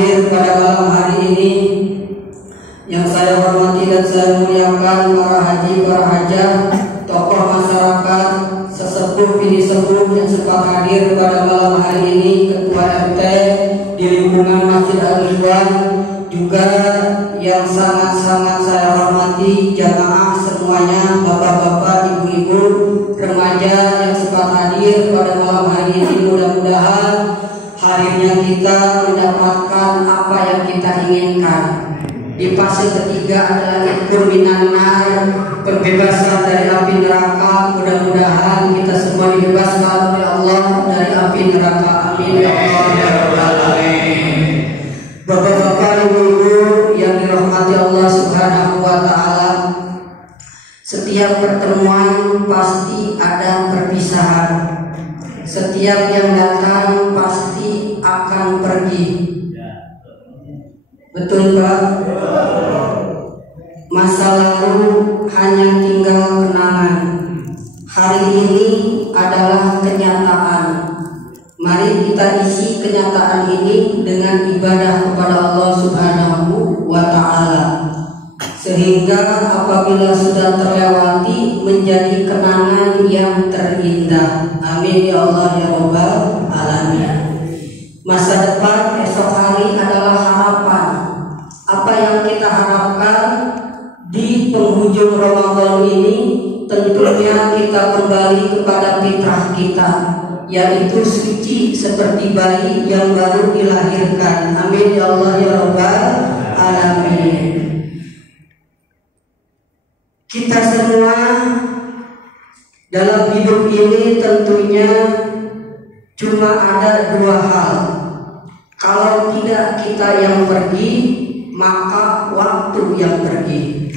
hadir pada malam hari ini. Yang saya hormati dan saya muliakan para haji, para hajah, tokoh masyarakat, sesepuh bini sepuh yang sempat hadir pada malam hari ini, Ketua RT di lingkungan Masjid Al-Ridwan, juga yang sangat-sangat saya hormati jamaah semuanya, bapak-bapak, ibu-ibu, remaja yang sempat hadir pada malam hari ini. Mudah-mudahan harinya kita mendapatkan apa yang kita inginkan. Di fase ketiga adalah ikur minan nar, pembebasan dari api neraka. Mudah-mudahan kita semua dibebaskan oleh Allah dari api neraka. Amin ya Allah ya Rabbal alamin. Bapak-bapak, ibu-ibu yang dirahmati Allah Subhanahu wa taala, setiap pertemuan pasti ada perpisahan. Setiap yang datang pasti akan pergi. Betul Pak? Masa lalu hanya tinggal kenangan. Hari ini adalah kenyataan. Mari kita isi kenyataan ini dengan ibadah kepada Allah Subhanahu wa ta'ala, sehingga apabila sudah terlewati menjadi kenangan yang terindah. Amin ya Allah ya Rabbal alamin. Masa depan esok hari adalah harapan. Apa yang kita harapkan di penghujung Ramadan ini, tentunya kita kembali kepada fitrah kita, yaitu suci seperti bayi yang baru dilahirkan. Amin ya Allah ya Rabbal alamin. Kita semua dalam hidup ini tentunya cuma ada dua hal. Kalau tidak kita yang pergi, maka waktu yang pergi.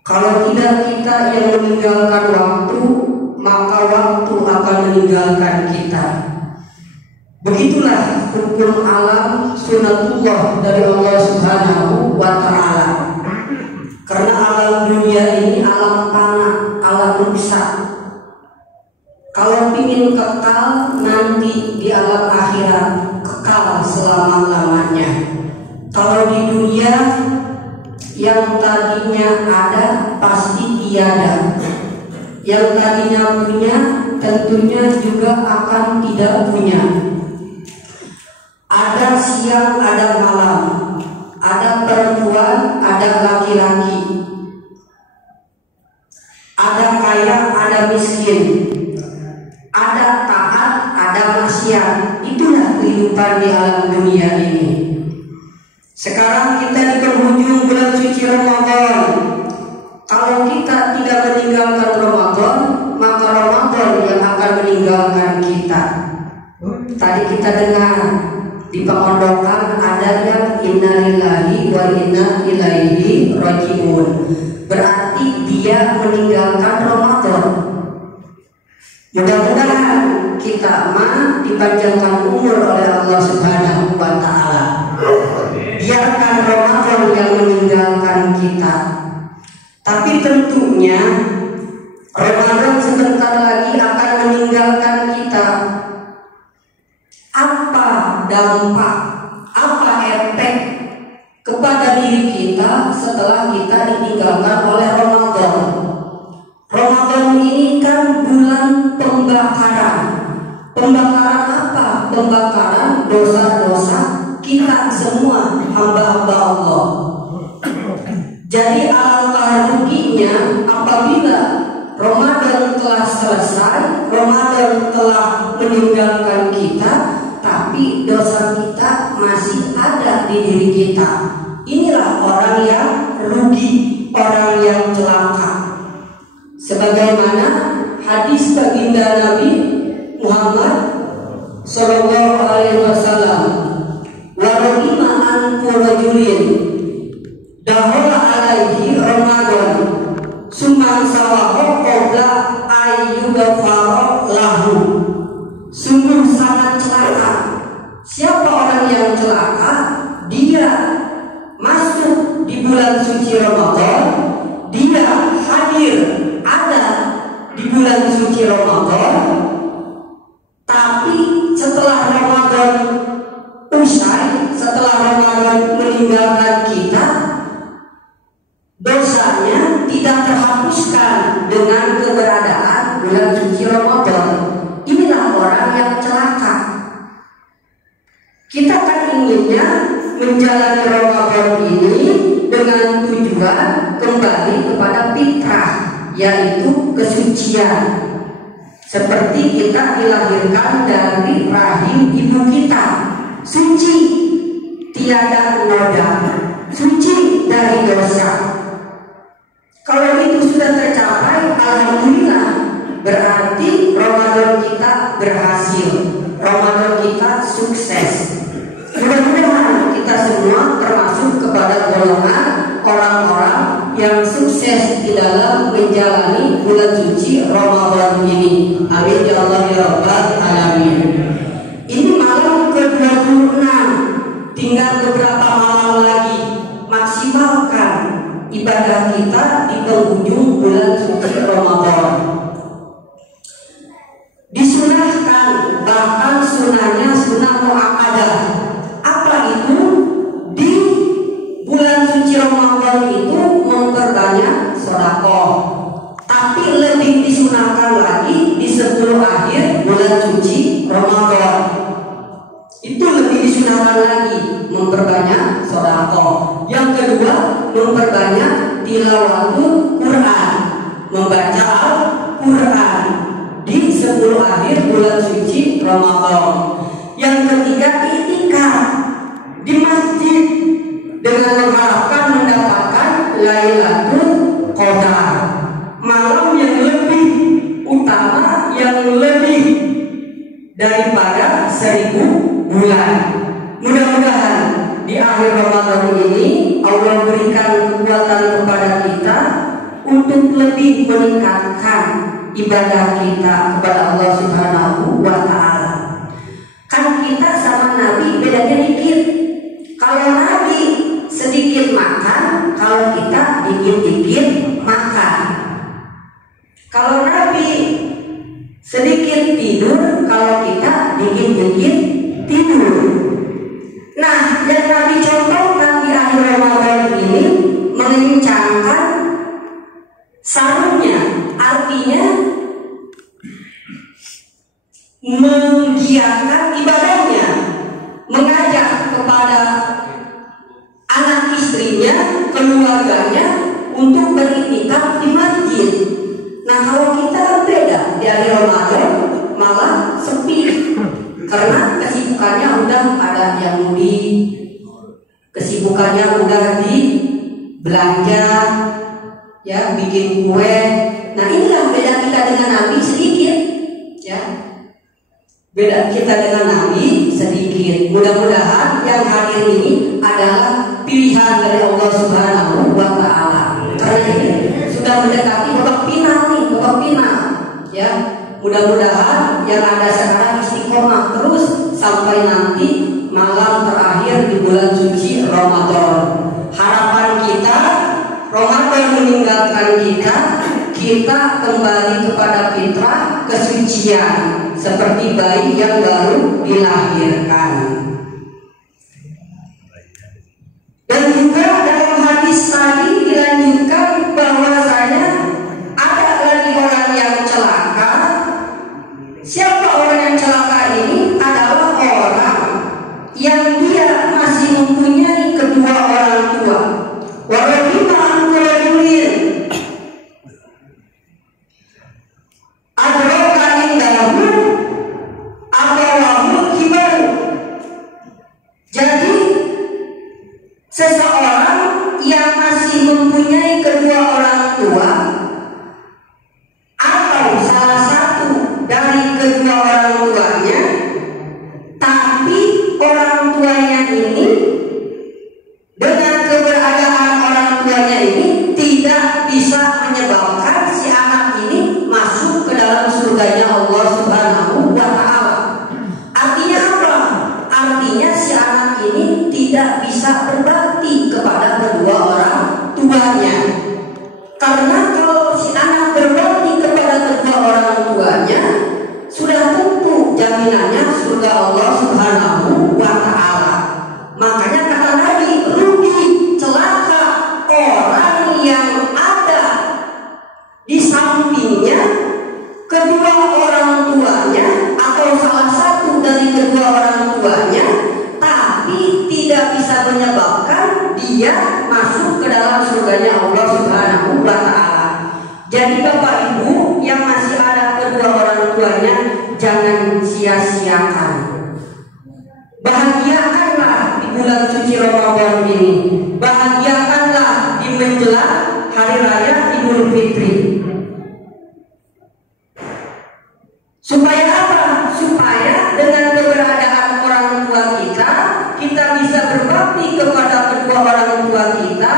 Kalau tidak kita yang meninggalkan waktu, maka waktu akan meninggalkan kita. Begitulah hukum alam sunatullah dari Allah Subhanahu wa ta'ala. Karena alam dunia ini alam fana, alam rusak. Kalau ingin kekal nanti di alam akhirat, kekal selama-lamanya. Kalau di dunia yang tadinya ada pasti tiada. Yang tadinya punya tentunya juga akan tidak punya. Ada siang, ada malam, ada perempuan, ada laki-laki, ada kaya, ada miskin, ada taat, ada maksiat. Itulah kehidupan di alam dunia ini. Sekarang kita di penghujung bulan suci Ramadan. Kalau kita tidak meninggalkan Ramadan, maka Ramadan yang akan meninggalkan kita. Tadi kita dengar di pengondokan ada yang innalillahi wa inna ilaihi rajiun. Berarti dia meninggalkan Ramadan. Mudah-mudahan kita dipanjangkan umur oleh Allah Subhanahu wa ta'ala. Biarkan Ramadan yang meninggalkan kita. Tapi tentunya Ramadan sebentar lagi akan meninggalkan kita. Apa dampak, apa efek kepada diri kita setelah kita ditinggalkan oleh Ramadan? Ramadan ini kan bulan pembakaran. Pembakaran apa? Pembakaran dosa-dosa kita semua, hamba-hamba Allah. Jadi alangkah ruginya apabila Ramadan telah selesai, Ramadan telah meninggalkan kita, tapi dosa kita masih ada di diri kita. Inilah orang yang rugi, orang yang celaka. Sebagaimana hadis baginda Nabi Muhammad sallallahu alaihi wasallam, wa rahima an rajulin dahala alaihi Ramadan summa sawahu qabla ayyughfara lahu. Sungguh sangat celaka. Siapa orang yang celaka? Dia masuk di bulan suci Ramadan, dia hadir ada di bulan suci Ramadan, tapi setelah Ramadan usai, setelah Ramadan dosanya tidak terhapuskan dengan keberadaan bulan suci Ramadan. Inilah orang yang celaka. Kita kan inginnya menjalani Ramadan ini dengan tujuan kembali kepada fitrah, yaitu kesucian. Seperti kita dilahirkan dari rahim ibu kita, suci, tiada noda, suci dari dosa. Kalau itu sudah tercapai, alhamdulillah, berarti Ramadan kita berhasil, Ramadan kita sukses. Mudah-mudahan kita semua termasuk kepada golongan orang-orang yang sukses di dalam menjalani bulan suci Ramadan ini. Amin ya Allah ya Rabbal alamin. Ini malam ke-26, tinggal beberapa malam lagi. Maksimalkan ibadah kita di penghujung bulan suci Ramadan. Disunahkan, bahkan sunahnya sunah muakkadah. Apa itu? Di bulan suci Ramadan itu memperbanyak sedekah. Tapi lebih disunahkan lagi di 10 akhir bulan suci Ramadan. Itu lebih disunahkan lagi, memperbanyak sedekah. Yang kedua, memperbanyak tilawatul Quran, membaca Al-Quran di 10 akhir bulan suci Ramadan. Yang ketiga, iktikaf di masjid dengan mengharapkan mendapatkan Lailatul Qadar, malam yang lebih utama, yang lebih daripada 1000 bulan. Mudah-mudahan di akhir Ramadan ini Allah berikan kekuatan kepada kita untuk lebih meningkatkan ibadah kita kepada Allah Subhanahu wa Ta'ala. Kan kita sama Nabi bedanya dikit. Kalau Nabi sedikit makan, kalau kita dikit-dikit makan. Kalau Nabi sedikit tidur, kalau kita dikit-dikit tidur. Nah, yang Nabi contohkan di akhir Ramadan ini mengencangkan sarungnya, artinya menggiatkan ibadahnya, mengajak kepada anak istrinya, keluarganya untuk beriktikaf di masjid. Nah, kalau kita beda, di akhir Ramadan malah sepi karena kesibukannya udah ada yang mudik, kesibukannya udah di belanja, ya, bikin kue. Nah, inilah beda kita dengan Nabi sedikit, ya. Beda kita dengan Nabi sedikit. Mudah-mudahan yang hadir ini adalah pilihan dari Allah Subhanahu wa Ta'ala. Karena ini sudah mendekati babak final nih, babak final, ya. Mudah-mudahan yang ada sekarang istiqomah terus sampai nanti malam terakhir di bulan suci Ramadan. Harapan kita, Ramadan meninggalkan kita kembali kepada fitrah kesucian seperti bayi yang baru dilahirkan. Dan juga dalam hadis tadi dilanjutkan bahwasanya ada lagi orang yang celaka. Siapa orang yang celaka ini? Adalah orang yang dia masih mempunyai kedua orang tua. Warahimah anturajulin adroka indahu abawahu kibar. Jadi seseorang yang masih mempunyai kedua orang tua atau salah satu dari kedua orang tuanya, tapi orang tuanya ini dengan keberadaan orang tuanya ini tidak bisa menyebabkan si anak ini masuk ke dalam surganya Allah Subhanahu wa Ta'ala. Artinya apa? Artinya si anak ini tidak bisa berbakti kepada kedua orang tuanya. Karena kalau si anak berbakti kepada kedua orang tuanya, sudah tentu jaminannya surga Allah Subhanahu wa Ta'ala. Makanya kata Nabi, rugi, celaka orang yang manusia masuk ke dalam surganya Allah Subhanahu wa Ta'ala. Jadi Bapak Ibu yang masih ada kedua orang tuanya, jangan sia-siakan. Bahagiakanlah di bulan suci Ramadan ini. Bahagiakanlah di menjelang hari raya Idul Fitri. Supaya apa? Supaya dengan keberadaan orang tua kita, kita bisa berbakti kepada kedua orang tua kita,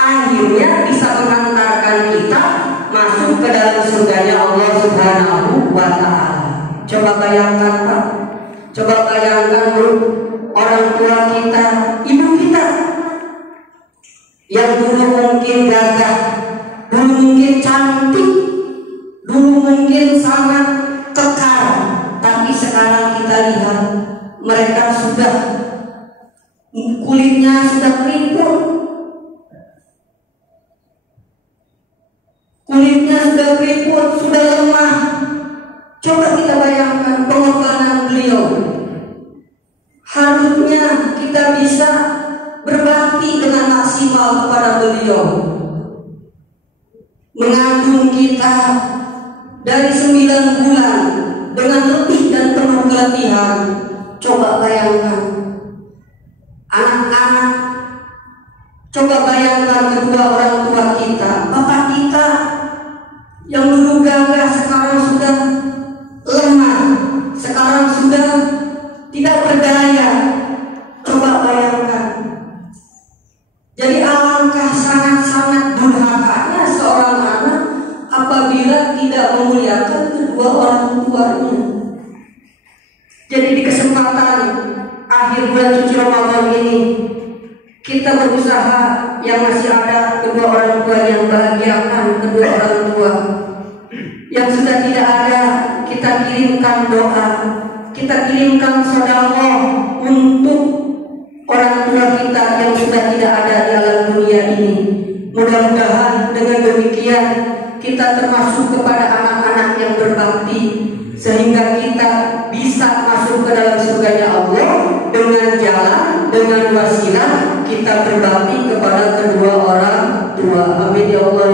akhirnya bisa mengantarkan kita masuk ke dalam surganya Allah Subhanahu wa Ta'ala. Coba bayangkan Pak, coba bayangkan Bu, orang tua kita, ibu kita yang dulu mungkin gagah, dulu mungkin cantik, dulu mungkin sangat kekar, tapi sekarang kita lihat mereka sudah kulitnya sudah keriput, kulitnya sudah keriput, sudah lemah. Coba kita bayangkan pengorbanan beliau. Harusnya kita bisa berbakti dengan maksimal kepada beliau, mengandung kita dari 9 bulan dengan letih dan penuh keletihan. Coba bayangkan anak-anak, coba bayangkan kedua orang tua kita, bapak kita yang dulu gagah sekarang sudah lemah, sekarang sudah tidak berdaya. Coba bayangkan. Jadi alangkah sangat-sangat durhakanya seorang anak apabila tidak memuliakan kedua orang tuanya. Jadi di kesempatan akhir bulan suci Ramadan ini, kita berusaha yang masih ada kedua orang tua yang bahagiakan kedua orang tua. Yang sudah tidak ada, kita kirimkan doa, kita kirimkan sedekah untuk orang tua kita yang sudah tidak ada di alam dunia ini. Mudah-mudahan dengan demikian kita termasuk kepada anak-anak yang berbakti, sehingga kita bisa masuk ke dalam surganya Allah dengan jalan, dengan wasilah kita berbakti kepada kedua orang tua. Amin ya Allah.